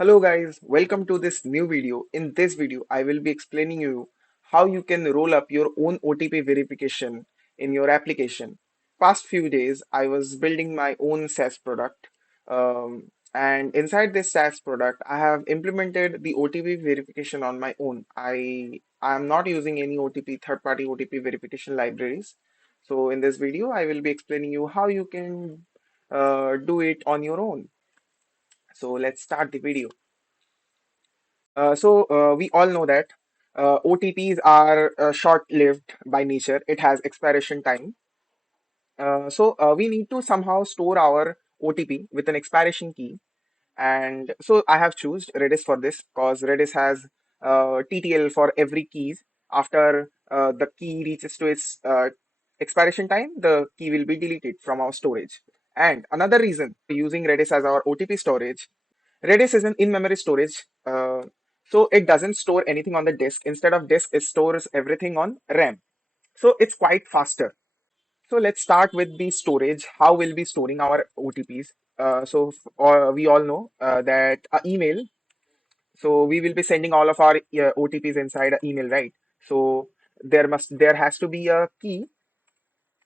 Hello guys, welcome to this new video. In this video, I will be explaining you how you can roll up your own OTP verification in your application. Past few days, I was building my own SaaS product, and inside this SaaS product, I have implemented the OTP verification on my own. I am not using any OTP third-party OTP verification libraries. So in this video, I will be explaining you how you can do it on your own. So let's start the video. We all know that OTPs are short-lived by nature. It has expiration time. We need to somehow store our OTP with an expiration key. And so I have chosen Redis for this because Redis has TTL for every keys. After the key reaches to its expiration time, the key will be deleted from our storage. And another reason using Redis as our OTP storage, Redis is an in-memory storage, so it doesn't store anything on the disk. Instead of disk, it stores everything on RAM. So it's quite faster. So let's start with the storage. How we'll be storing our OTPs? We all know that email. So we will be sending all of our OTPs inside an email, right? So there has to be a key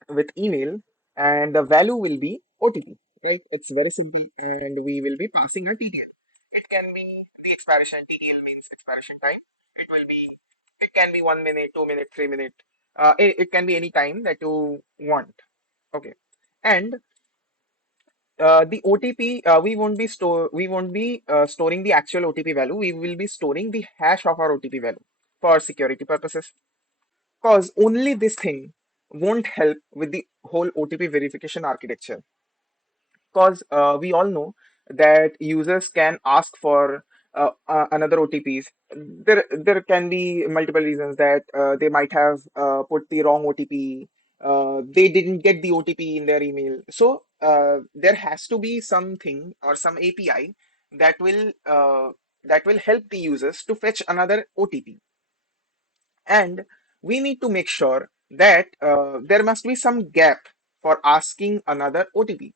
with email, and the value will be OTP, right? It's very simple, and we will be passing a TTL. It can be the expiration. TTL means expiration time. It will be. It can be 1 minute, 2 minute, 3 minute. It can be any time that you want. Okay, and the OTP, we won't be storing the actual OTP value. We will be storing the hash of our OTP value for security purposes. Because only this thing won't help with the whole OTP verification architecture. Because we all know that users can ask for another OTPs. There can be multiple reasons that they might have put the wrong OTP. They didn't get the OTP in their email. So there has to be something or some API that will help the users to fetch another OTP. And we need to make sure that there must be some gap for asking another OTP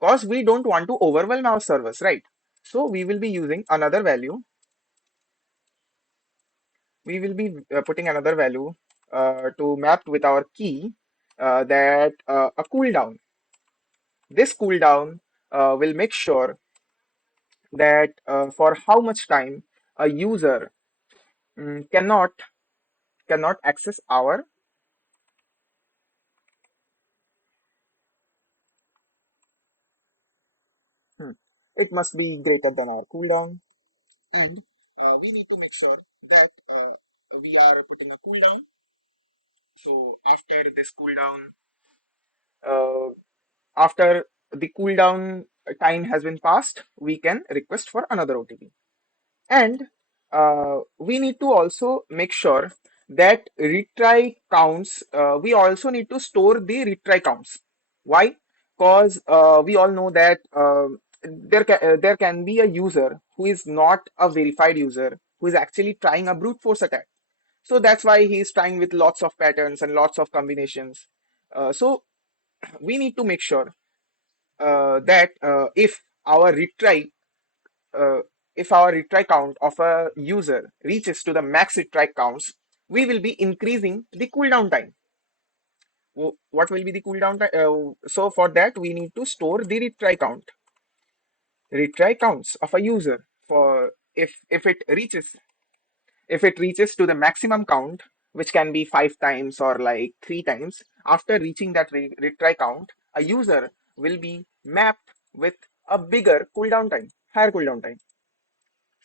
because we don't want to overwhelm our servers, right? So we will be using another value. We will be putting another value to map with our key that a cooldown. This cooldown will make sure that for how much time a user cannot access our. Hmm, it must be greater than our cooldown. And we need to make sure that we are putting a cooldown. So uh, after the cooldown time has been passed, we can request for another OTP. And we need to also make sure that retry counts. We also need to store the retry counts. Why? Because we all know that there can be a user who is not a verified user who is actually trying a brute force attack. So that's why he's trying with lots of patterns and lots of combinations. So we need to make sure that uh, if our retry count of a user reaches to the max retry counts, we will be increasing the cooldown time. What will be the cooldown time? So for that, we need to store the retry counts of a user. For if it reaches to the maximum count, which can be 5 times or like 3 times, after reaching that retry count, a user will be mapped with a bigger cooldown time, higher cooldown time.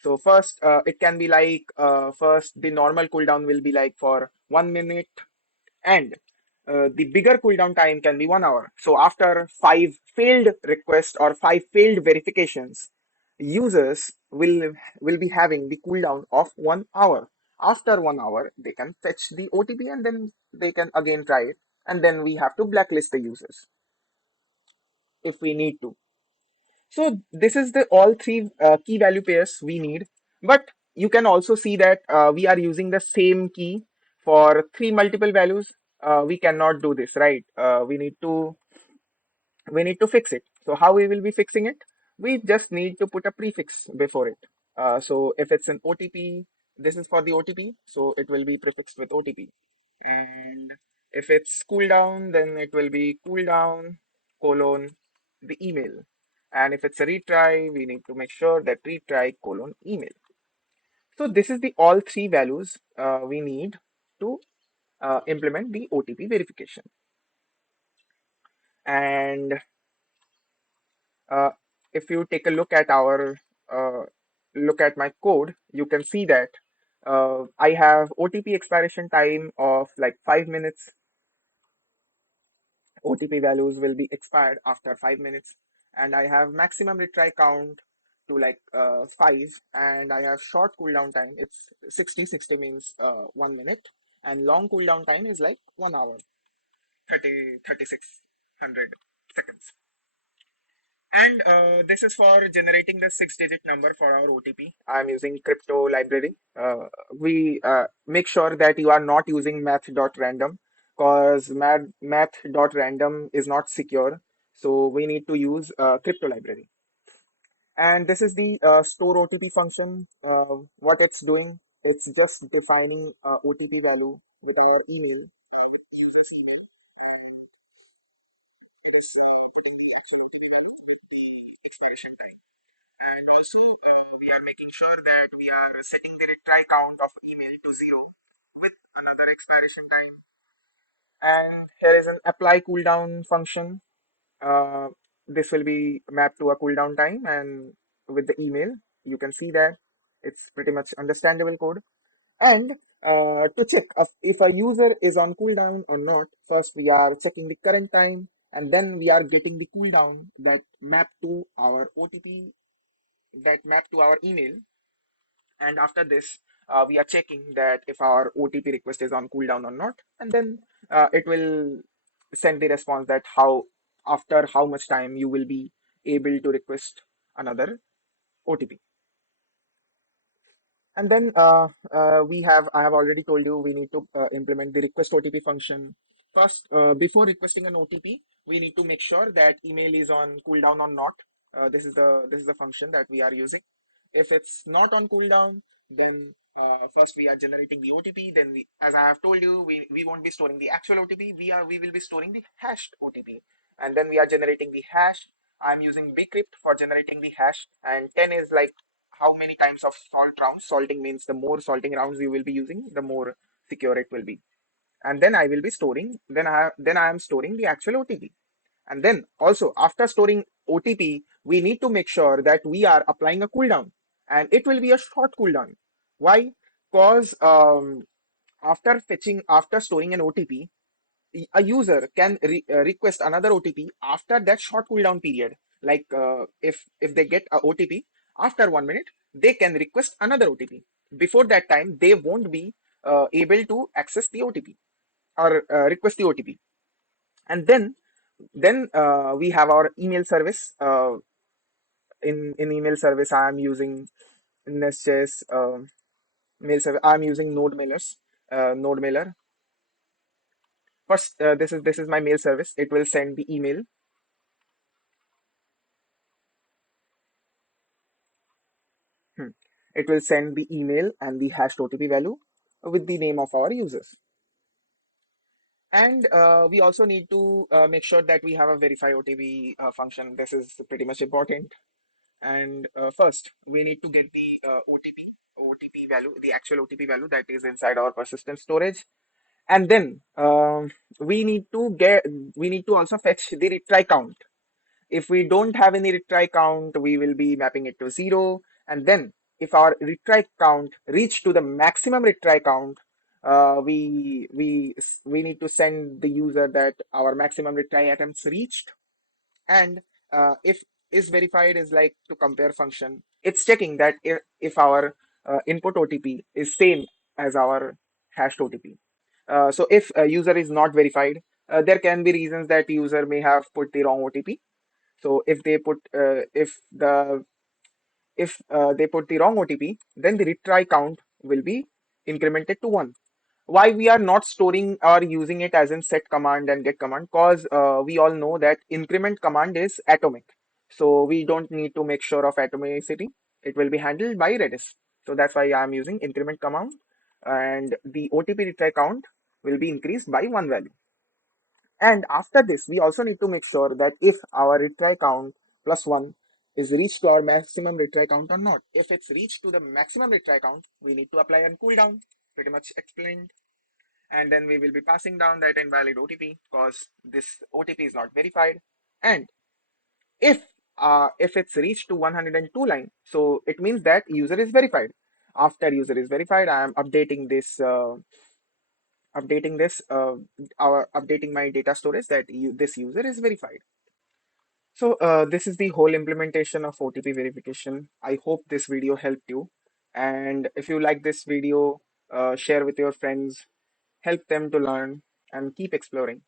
So first, it can be like first the normal cooldown will be like for 1 minute, and the bigger cooldown time can be 1 hour. So after 5 failed requests or 5 failed verifications, users will be having the cooldown of 1 hour. After 1 hour, they can fetch the OTP and then they can again try it. And then we have to blacklist the users if we need to. So this is the all three key value pairs we need. But you can also see that we are using the same key for three multiple values. We cannot do this, right? We need to fix it. So how we will be fixing it? we just need to put a prefix before it. So if it's an OTP, this is for the OTP, so it will be prefixed with OTP. And if it's cooldown, then it will be cooldown colon the email. And if it's a retry, we need to make sure that retry colon email. So this is the all three values we need to implement the OTP verification. And uh, if you take a look at our look at my code, you can see that I have OTP expiration time of like 5 minutes. OTP values will be expired after 5 minutes, and I have maximum retry count to like 5, and I have short cooldown time. It's 60. 60 means 1 minute, and long cooldown time is like 1 hour, 3600 seconds. And this is for generating the 6-digit number for our OTP. I'm using crypto library. We make sure that you are not using math.random because math.random is not secure. So we need to use crypto library. And this is the store OTP function. What it's doing, it's just defining OTP value with our email, with the user's email. It is putting the actual OTP value with the expiration time. And also, we are making sure that we are setting the retry count of email to 0 with another expiration time. And here is an apply cooldown function. Uh, this will be mapped to a cooldown time, and with the email, you can see that it's pretty much understandable code. And to check if a user is on cooldown or not, first we are checking the current time, and then we are getting the cooldown that map to our OTP, that map to our email. And after this, we are checking that if our OTP request is on cooldown or not, and then it will send the response that how after how much time you will be able to request another OTP. And then I have already told you we need to implement the request OTP function. First, before requesting an OTP, we need to make sure that email is on cooldown or not. This is the function that we are using. If it's not on cooldown, then first we are generating the OTP. Then as I have told you, we won't be storing the actual OTP. We will be storing the hashed OTP, and then we are generating the hash. I'm using bcrypt for generating the hash, and 10 is like how many times of salt rounds. Salting means the more salting rounds you will be using, the more secure it will be. And then I will be storing, then I am storing the actual OTP. And then also after storing OTP, we need to make sure that we are applying a cooldown, and it will be a short cooldown. Why? Because after storing an OTP, a user can request another OTP after that short cooldown period. Like if they get a OTP after 1 minute, they can request another OTP. Before that time, they won't be able to access the OTP or request the OTP. And then we have our email service. In email service, I am using NestJS mail service. I am using Node Mailer. First, this is my mail service. It will send the email. Hmm. It will send the email and the hashed OTP value with the name of our users. And we also need to make sure that we have a verify OTP function. This is pretty much important. And first, we need to get the OTP value, the actual OTP value that is inside our persistent storage. And then we need to also fetch the retry count. If we don't have any retry count, we will be mapping it to 0. And then if our retry count reach to the maximum retry count, we need to send the user that our maximum retry attempts reached. And if is verified is like to compare function, it's checking that if our input OTP is same as our hashed OTP. So if a user is not verified, there can be reasons that user may have put the wrong OTP. So if they put the wrong OTP, then the retry count will be incremented to 1. Why we are not storing or using it as in set command and get command? Because we all know that increment command is atomic. So we don't need to make sure of atomicity. It will be handled by Redis. So that's why I'm using increment command, and the OTP retry count will be increased by one value. And after this, we also need to make sure that if our retry count plus one is reached to our maximum retry count or not. If it's reached to the maximum retry count, we need to apply a cooldown, pretty much explained. And then we will be passing down that invalid OTP because this OTP is not verified. And if if it's reached to 102 line, so it means that user is verified. After user is verified, I am updating this updating my data storage that this user is verified. So this is the whole implementation of OTP verification. I hope this video helped you. And if you like this video, share with your friends, help them to learn and keep exploring.